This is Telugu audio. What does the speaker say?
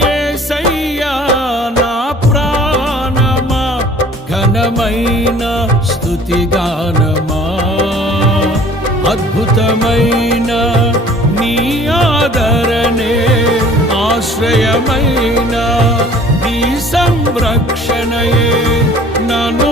యేసయ్యా నా ప్రాణమా, ఘనమైన స్తుతిగానమా, అద్భుతమైన నీ ఆదరణే, ఆశ్రయమైన నీ సంరక్షణయే నన్ను